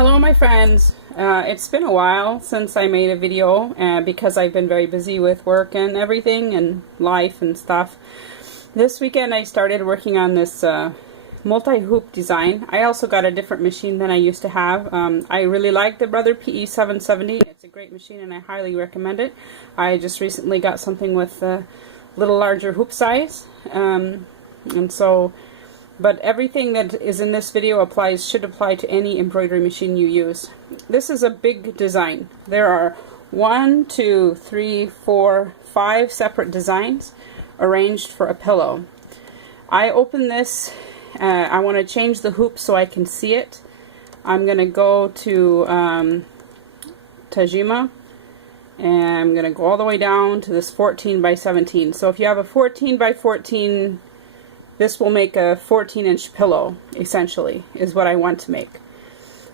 Hello my friends. It's been a while since I made a video because I've been very busy with work and everything and life and stuff. This weekend I started working on this multi-hoop design. I also got a different machine than I used to have. I really like the Brother PE 770. It's a great machine and I highly recommend it. I just recently got something with a little larger hoop size. But everything that is in this video should apply to any embroidery machine you use. This is a big design. There are 5 separate designs arranged for a pillow. I open this, I want to change the hoop so I can see it. I'm going to go to Tajima, and I'm going to go all the way down to this 14 by 17. So if you have a 14 by 14, this will make a 14-inch pillow, essentially, is what I want to make.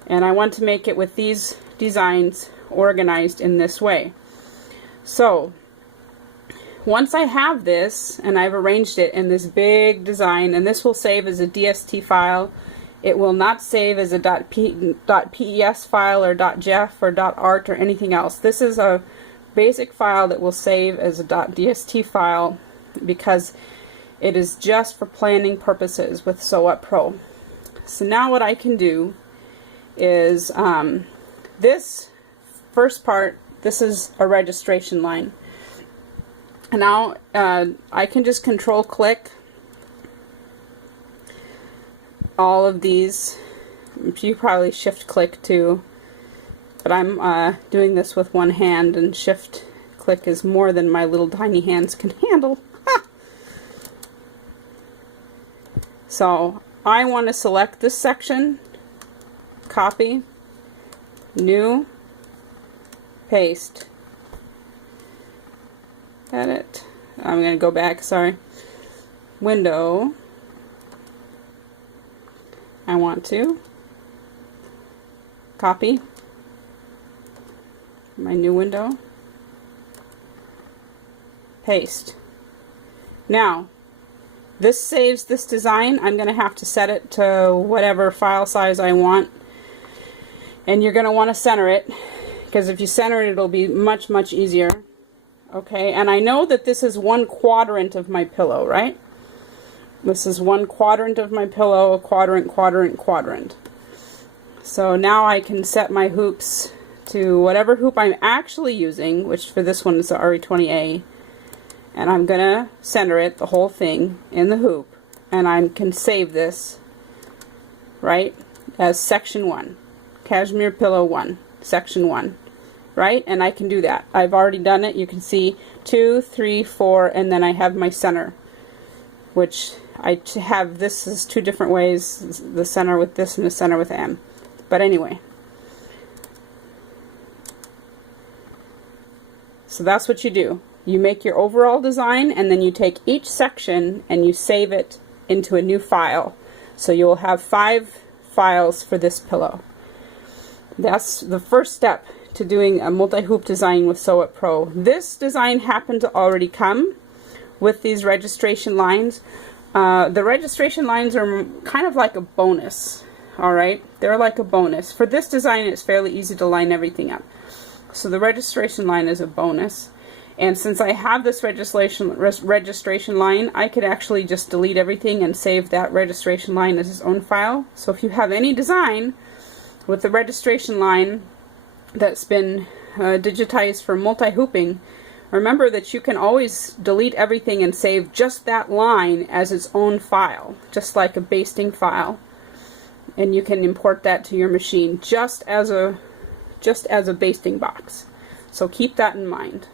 And I want to make it with these designs organized in this way. So, once I have this, and I've arranged it in this big design, and this will save as a DST file. It will not save as a .pes file or .jef or .art or anything else. This is a basic file that will save as a .dst file because it is just for planning purposes with SewWhat Pro. So now what I can do is this first part, this is a registration line. And now I can just control click all of these. You probably shift click too, but I'm doing this with one hand, and shift click is more than my little tiny hands can handle. So I want to select this section, copy, new, paste, edit. I'm going to go back, sorry. Window. I want to copy my new window, paste. Now, this saves this design. I'm going to have to set it to whatever file size I want. And you're going to want to center it, because if you center it, it'll be much, much easier. Okay, and I know that this is 1 quadrant of my pillow, right? This is 1 quadrant of my pillow, quadrant, quadrant, quadrant. So now I can set my hoops to whatever hoop I'm actually using, which for this one is the RE20A. And I'm going to center it, the whole thing, in the hoop. And I can save this, right, as section 1. Cashmere pillow 1, section 1. Right? And I can do that. I've already done it. You can see 2, 3, 4, and then I have my center, which I have this is 2 different ways, the center with this and the center with M. But anyway. So that's what you do. You make your overall design, and then you take each section and you save it into a new file. So you'll have 5 files for this pillow. That's the first step to doing a multi-hoop design with SewWhat Pro. This design happened to already come with these registration lines. The registration lines are kind of like a bonus. Alright? They're like a bonus. For this design, it's fairly easy to line everything up. So the registration line is a bonus. And since I have this registration line, I could actually just delete everything and save that registration line as its own file. So if you have any design with the registration line that's been digitized for multi-hooping, remember that you can always delete everything and save just that line as its own file, just like a basting file. And you can import that to your machine just as a basting box. So keep that in mind.